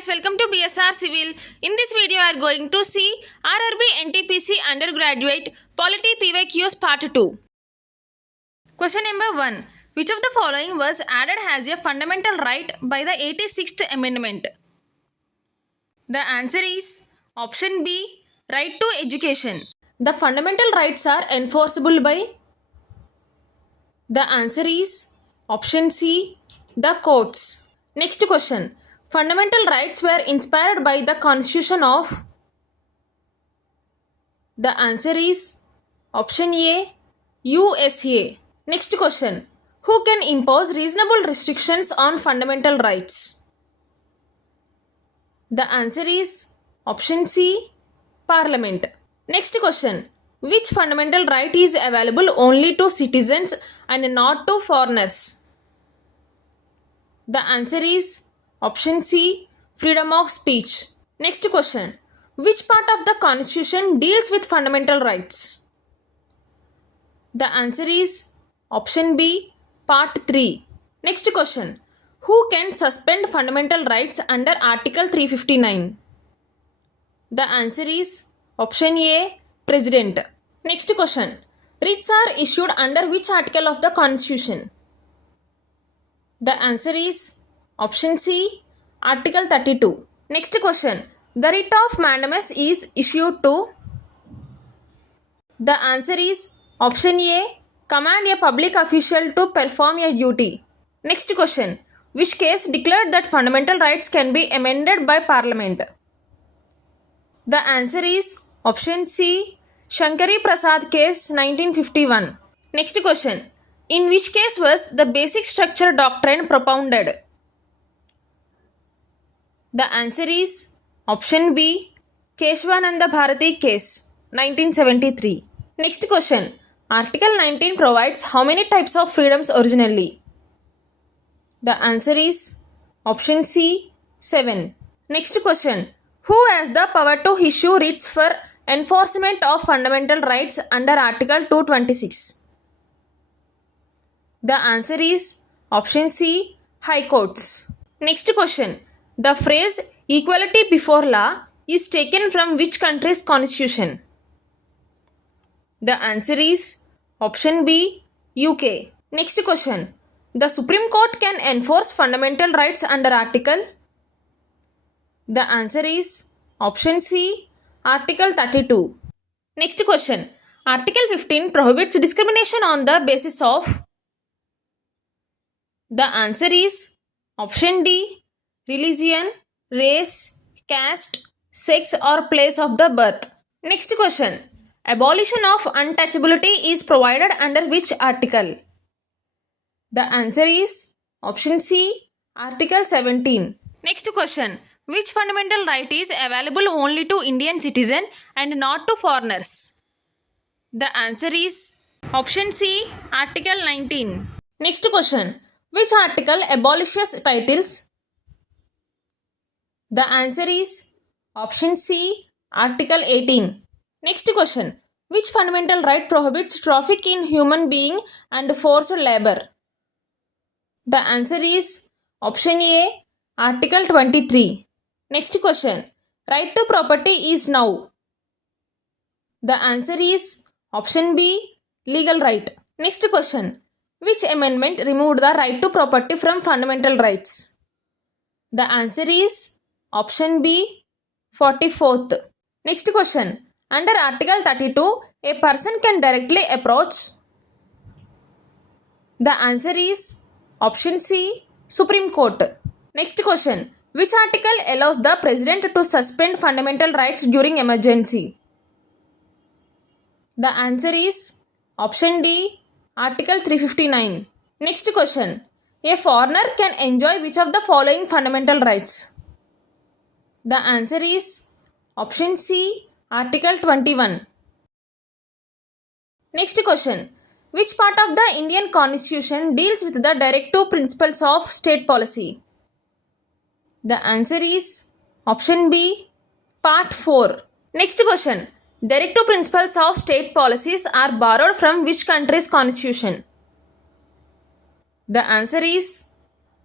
guys, welcome to BSR Civil. In this video, I are going to see RRB NTPC Undergraduate Polity PYQs part 2. Question number 1. Which of the following was added as a fundamental right by the 86th Amendment? The answer is option B, right to education. The fundamental rights are enforceable by? The answer is option C, the courts. Next question. Fundamental rights were inspired by the Constitution of? The answer is option A, USA. Next question. Who can impose reasonable restrictions on fundamental rights? The answer is option C, Parliament. Next question. Which fundamental right is available only to citizens and not to foreigners? The answer is option C, freedom of speech. Next question. Which part of the Constitution deals with fundamental rights? The answer is option B, part 3. Next question. Who can suspend fundamental rights under Article 359? The answer is option A, President. Next question. Writs are issued under which article of the Constitution? The answer is option C, Article 32. Next question. The writ of mandamus is issued to? The answer is option A, command a public official to perform a duty. Next question. Which case declared that fundamental rights can be amended by Parliament? The answer is option C, Shankari Prasad case 1951. Next question. In which case was the basic structure doctrine propounded? The answer is option B, Keshwananda Bharati case 1973. Next question. Article 19 provides how many types of freedoms originally? The answer is option C, 7. Next question. Who has the power to issue writs for enforcement of fundamental rights under Article 226? The answer is option C, High Courts. Next question. The phrase equality before law is taken from which country's constitution? The answer is option B, UK. Next question. The Supreme Court can enforce fundamental rights under Article? The answer is option C, Article 32. Next question. Article 15 prohibits discrimination on the basis of? The answer is option D, religion, race, caste, sex or place of the birth. Next question. Abolition of untouchability is provided under which article? The answer is option C, Article 17. Next question. Which fundamental right is available only to Indian citizens and not to foreigners? The answer is option C, Article 19. Next question. Which article abolishes titles? The answer is option C, Article 18. Next question. Which fundamental right prohibits traffic in human being and forced labor? The answer is option A, Article 23. Next question. Right to property is now? The answer is option B, legal right. Next question. Which amendment removed the right to property from fundamental rights? The answer is option B, 44th. Next question. Under Article 32, a person can directly approach? The answer is option C, Supreme Court. Next question. Which article allows the President to suspend fundamental rights during emergency? The answer is option D, Article 359. Next question. A foreigner can enjoy which of the following fundamental rights? The answer is option C, Article 21. Next question. Which part of the Indian Constitution deals with the directive principles of state policy? The answer is option B, part 4. Next question. Directive principles of state policies are borrowed from which country's constitution? The answer is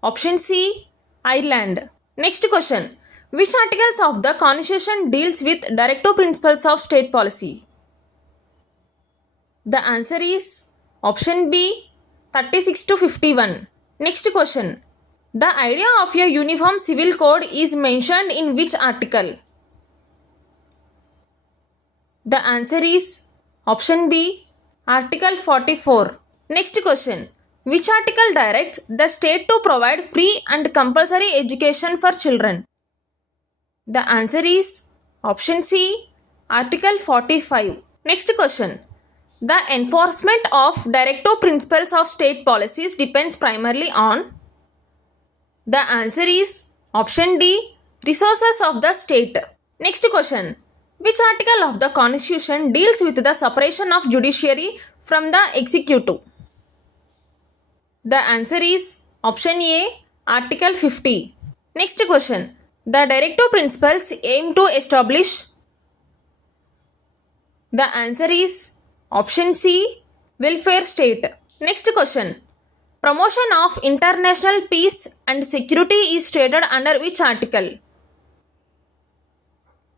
option C, Ireland. Next question. Which articles of the Constitution deals with directive principles of state policy? The answer is option B, 36 to 51. Next question. The idea of a uniform civil code is mentioned in which article? The answer is option B, Article 44. Next question. Which article directs the state to provide free and compulsory education for children? The answer is option C, Article 45. Next question. The enforcement of directive principles of state policies depends primarily on? The answer is option D, resources of the state. Next question. Which article of the Constitution deals with the separation of judiciary from the executive? The answer is option A, Article 50. Next question. The directive principles aim to establish? The answer is option C, welfare state. Next question. Promotion of international peace and security is stated under which article?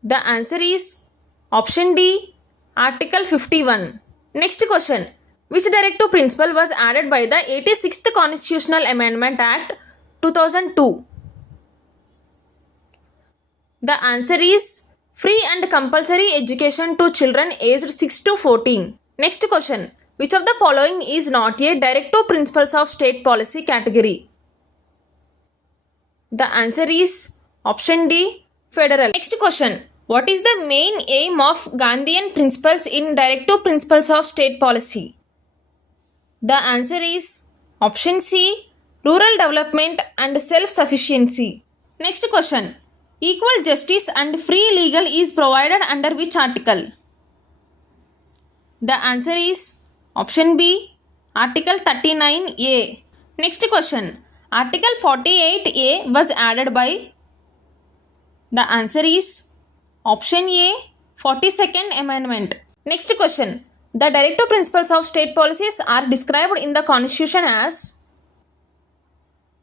The answer is option D, Article 51. Next question. Which directive principle was added by the 86th Constitutional Amendment Act 2002? The answer is free and compulsory education to children aged 6 to 14. Next question. Which of the following is not a directive principles of state policy category? The answer is option D, federal. Next question. What is the main aim of Gandhian principles in directive principles of state policy? The answer is option C, rural development and self-sufficiency. Next question. Equal justice and free legal is provided under which article? The answer is option B, Article 39A. Next question. Article 48A was added by? The answer is option A, 42nd Amendment. Next question. The directive principles of state policies are described in the Constitution as?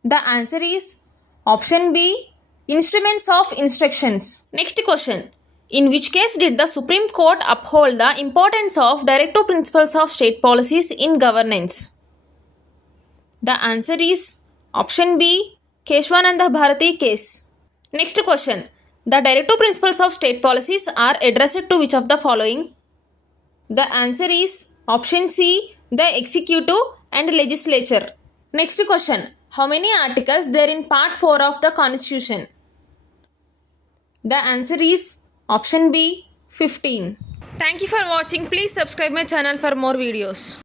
The answer is option B, instruments of instructions. Next question. In which case did the Supreme Court uphold the importance of directive principles of state policies in governance? The answer is option B, Keshwananda Bharati case. Next question. The directive principles of state policies are addressed to which of the following? The answer is option C, the executive and legislature. Next question. How many articles there in part 4 of the Constitution? The answer is option B, 15. Thank you for watching. Please subscribe my channel for more videos.